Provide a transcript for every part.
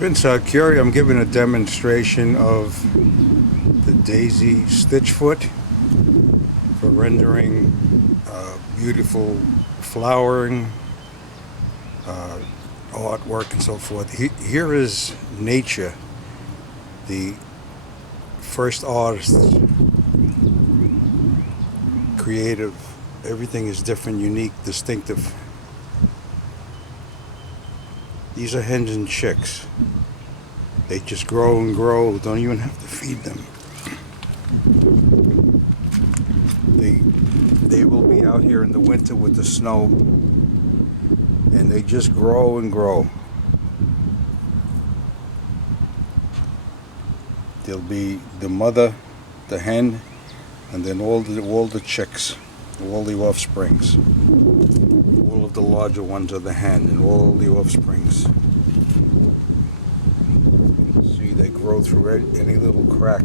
Vince Curie, I'm giving a demonstration of the daisy stitch foot for rendering beautiful flowering, artwork and so forth. Here is nature, the first artist, creative. Everything is different, unique, distinctive. These are hens and chicks. They just grow and grow, don't even have to feed them. They will be out here in the winter with the snow, and they just grow and grow. There'll be the mother, the hen, and then all the chicks, all the offsprings. All of the larger ones are the hen, and all the offsprings. See, they grow through any little crack.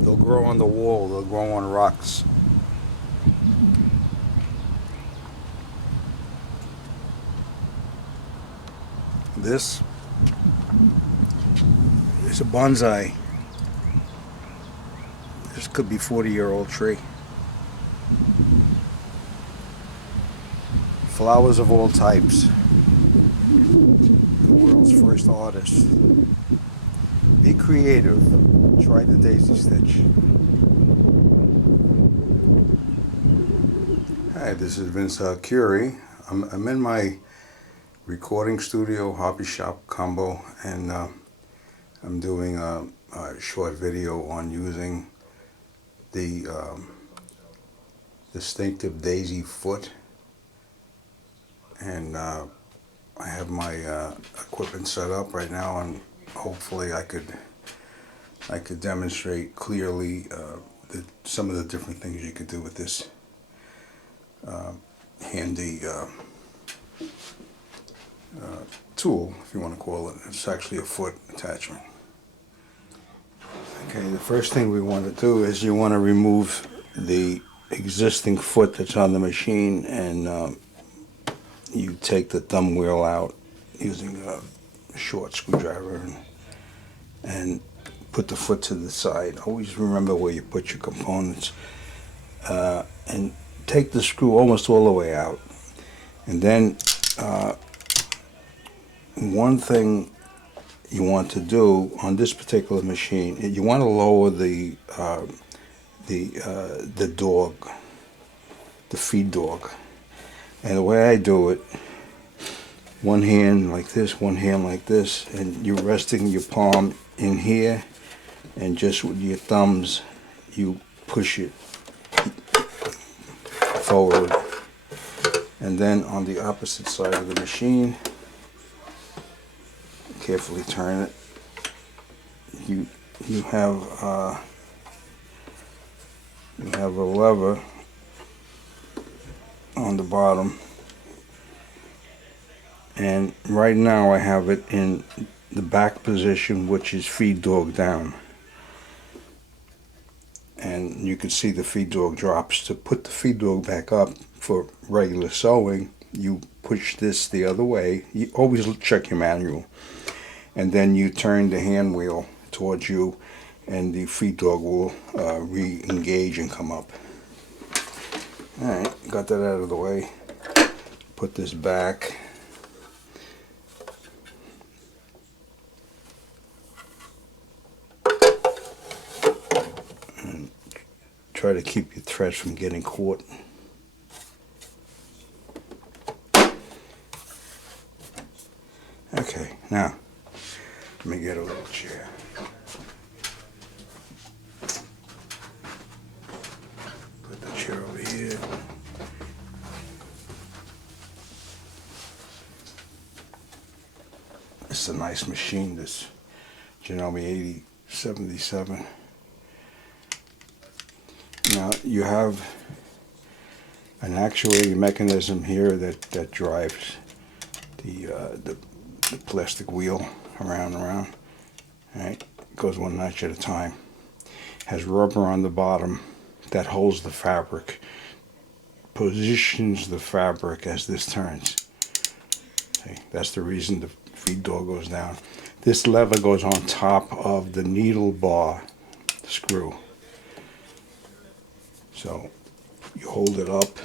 They'll grow on the wall, they'll grow on rocks. This is a bonsai. This could be 40-year-old tree. Flowers of all types. The world's first artist. Be creative. Try the daisy stitch. Hi, this is Vince Curie. I'm in my recording studio, hobby shop combo, and I'm doing a short video on using the distinctive daisy foot, and I have my equipment set up right now, and hopefully I could demonstrate clearly some of the different things you could do with this handy tool, if you want to call it. It's actually a foot attachment. Okay, the first thing we want to do is you want to remove the existing foot that's on the machine, and you take the thumb wheel out using a short screwdriver and put the foot to the side. Always remember where you put your components, and take the screw almost all the way out. And then one thing you want to do on this particular machine, you want to lower the dog, the feed dog. And the way I do it, one hand like this, one hand like this, and you're resting your palm in here, and just with your thumbs you push it forward. And then on the opposite side of the machine, carefully turn it. You have a lever on the bottom, and right now I have it in the back position, which is feed dog down, and you can see the feed dog drops. To put the feed dog back up for regular sewing, you push this the other way. You always check your manual, and then you turn the hand wheel towards you, and the feed dog will re-engage and come up. Alright, got that out of the way. Put this back. And try to keep your threads from getting caught. Okay, now let me get a little chair. Put the chair over here. It's a nice machine, this Janome 8077. Now you have an actuating mechanism here that drives the plastic wheel around and around. Alright, it goes one notch at a time. Has rubber on the bottom that holds the fabric, positions the fabric as this turns. See, that's the reason the feed door goes down. This lever goes on top of the needle bar screw. So you hold it up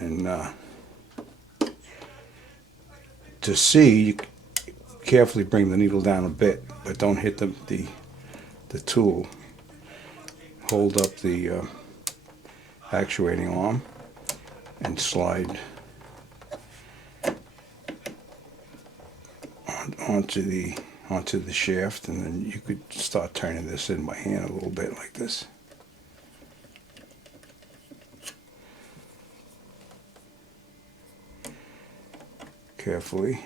and to see, you carefully bring the needle down a bit, but don't hit the tool. Hold up the actuating arm and slide onto the shaft, and then you could start turning this in by hand a little bit like this. Carefully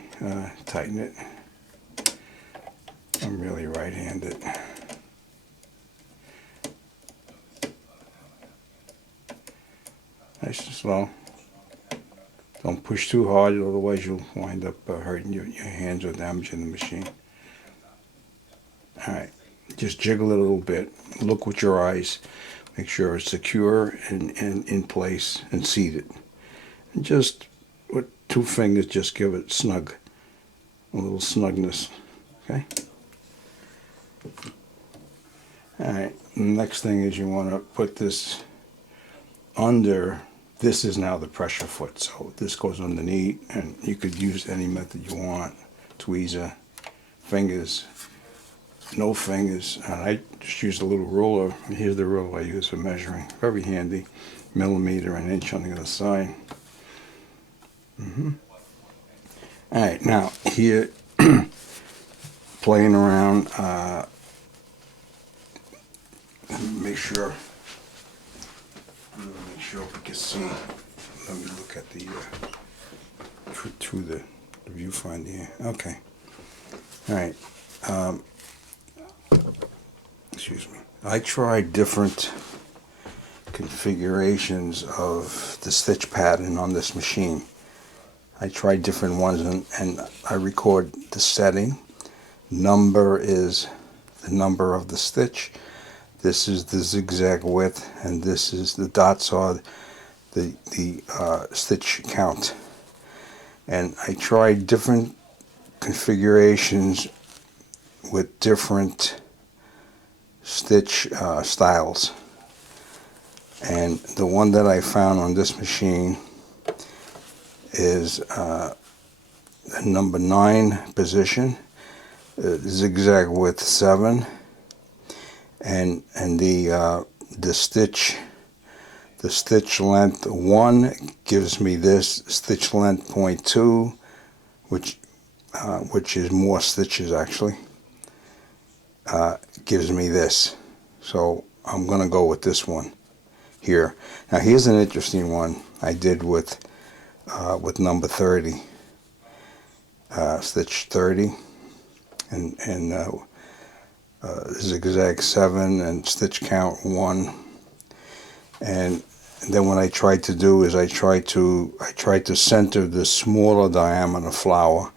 tighten it. I'm really right-handed. Nice and slow. Don't push too hard, otherwise you'll wind up hurting your hands or damaging the machine. Alright, just jiggle it a little bit. Look with your eyes. Make sure it's secure and in place and seated. And just with 2 fingers, just give it snug. A little snugness. Okay? Alright, next thing is you want to put this under. This is now the pressure foot, so this goes underneath, and you could use any method you want. Tweezer, fingers, no fingers, and I just used a little ruler. Here's the ruler I use for measuring. Very handy. Millimeter and inch on the other side. Alright, now here, playing around, make sure we can see. Let me look at the through the viewfinder here. Okay. All right. Excuse me. I tried different configurations of the stitch pattern on this machine. I tried different ones, and I record the setting. Number is the number of the stitch. This is the zigzag width, and this is the dots are the stitch count. And I tried different configurations with different stitch styles. And the one that I found on this machine is the number 9 position, zigzag width 7. And the stitch length 1 gives me this. Stitch length 0.2, which is more stitches actually, gives me this. So I'm gonna go with this one here. Now here's an interesting one I did with number 30, stitch 30, and zigzag 7 and stitch count 1. And then what I tried to do is I tried to center the smaller diameter flower,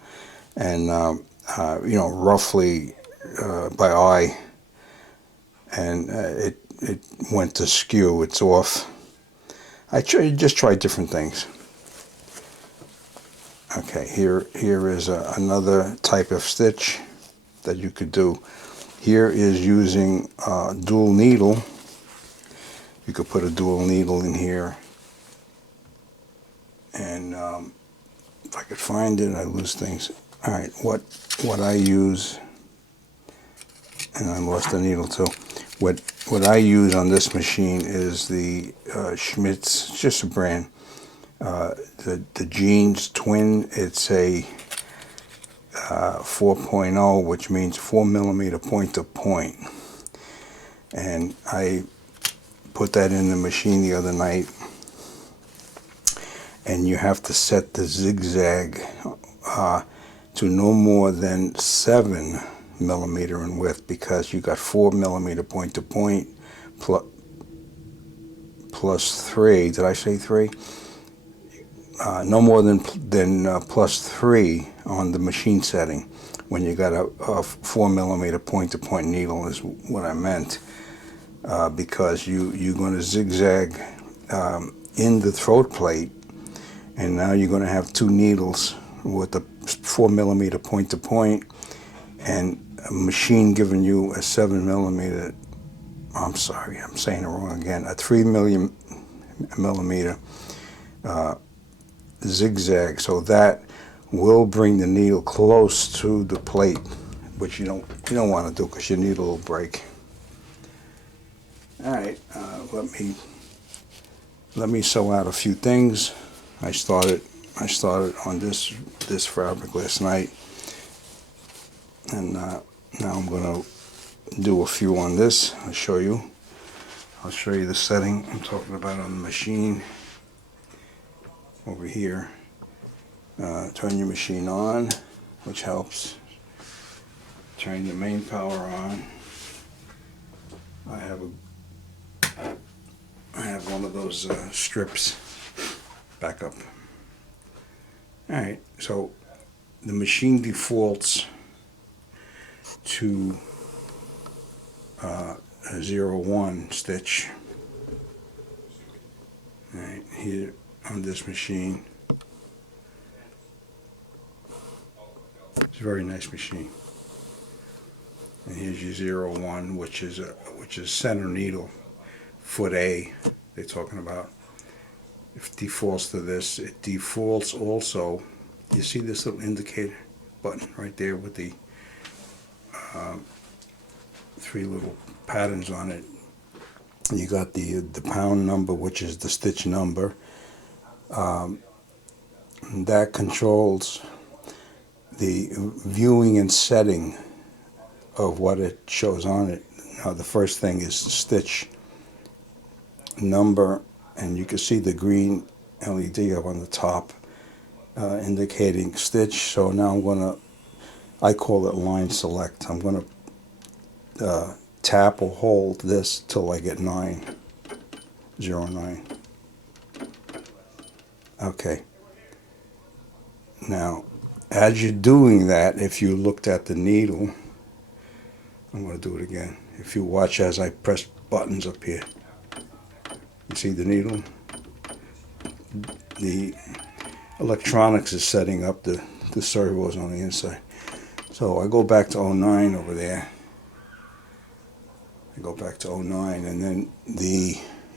and roughly by eye, and it went to skew. It's off. I just tried different things. Okay, here is another type of stitch that you could do. Here is using dual needle. You could put a dual needle in here, and if I could find it, I lose things. All right, what I use, and I lost the needle too. What I use on this machine is the Schmidt's, it's just a brand. The Jeans Twin. It's a 4.0, which means 4mm point to point. And I put that in the machine the other night, and you have to set the zigzag to no more than 7mm in width, because you got 4mm point to point plus 3. Did I say 3? No more than plus 3 on the machine setting when you got a 4mm point to point needle is what I meant, because you're going to zigzag in the throat plate, and now you're going to have 2 needles with the 4mm point to point, and a machine giving you a 7mm. I'm sorry, I'm saying it wrong again. A 3mm zigzag, so that will bring the needle close to the plate, which you don't want to do because your needle will break. All right, let me sew out a few things. I started on this fabric last night, and now I'm gonna do a few on this. I'll show you the setting I'm talking about on the machine over here. Turn your machine on, which helps. Turn your main power on. I have one of those strips. Back up. All right, so the machine defaults to a 0-1 stitch. All right, here on this machine. It's a very nice machine. And here's your 0-1, which is center needle, foot A. They're talking about. If it defaults to this, it defaults also. You see this little indicator button right there with the 3 little patterns on it. You got the pound number, which is the stitch number. That controls the viewing and setting of what it shows on it. Now, the first thing is the stitch number, and you can see the green LED up on the top indicating stitch. So now I call it line select. I'm gonna tap or hold this till I get 9. Okay. Now, as you're doing that, if you looked at the needle, I'm going to do it again. If you watch as I press buttons up here, you see the needle? The electronics is setting up the servos on the inside. So I go back to 09 over there. I go back to 09, and then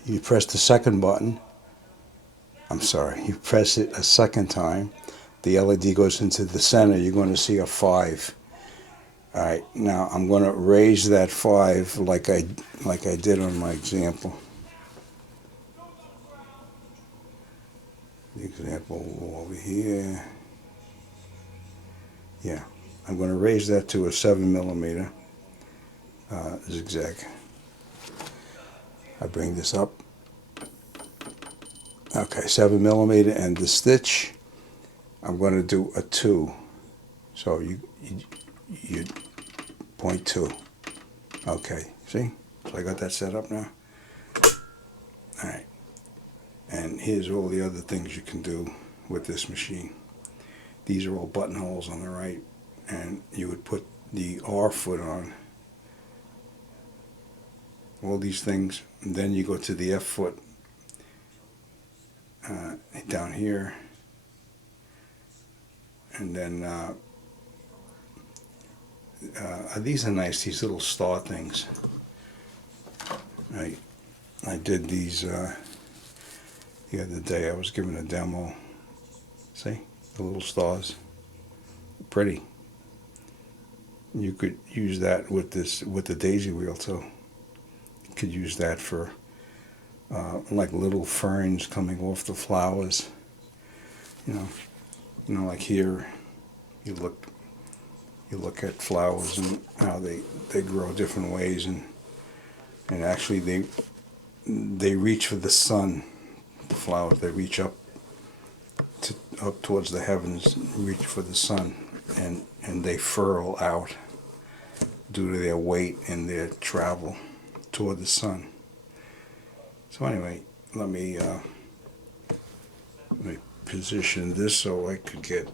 you press the second button. I'm sorry, you press it a second time. The LED goes into the center. You're going to see a 5. All right, now I'm going to raise that 5 like I did on my example. The example over here. Yeah, I'm going to raise that to a 7mm zigzag. I bring this up. Okay, 7mm, and the stitch, I'm going to do a 2. So you 0.2. Okay, see? So I got that set up now. All right. And here's all the other things you can do with this machine. These are all buttonholes on the right, and you would put the R foot on. All these things, and then you go to the F foot down here, and then these are nice, these little star things. I did these the other day. I was given a demo. See, the little stars, pretty. You could use that with the daisy wheel too. You could use that for like little ferns coming off the flowers. You know, like here, you look at flowers and how they grow different ways, and actually they reach for the sun. The flowers, they reach up towards the heavens, reach for the sun, and they furl out due to their weight and their travel toward the sun. So anyway, let me position this so I could get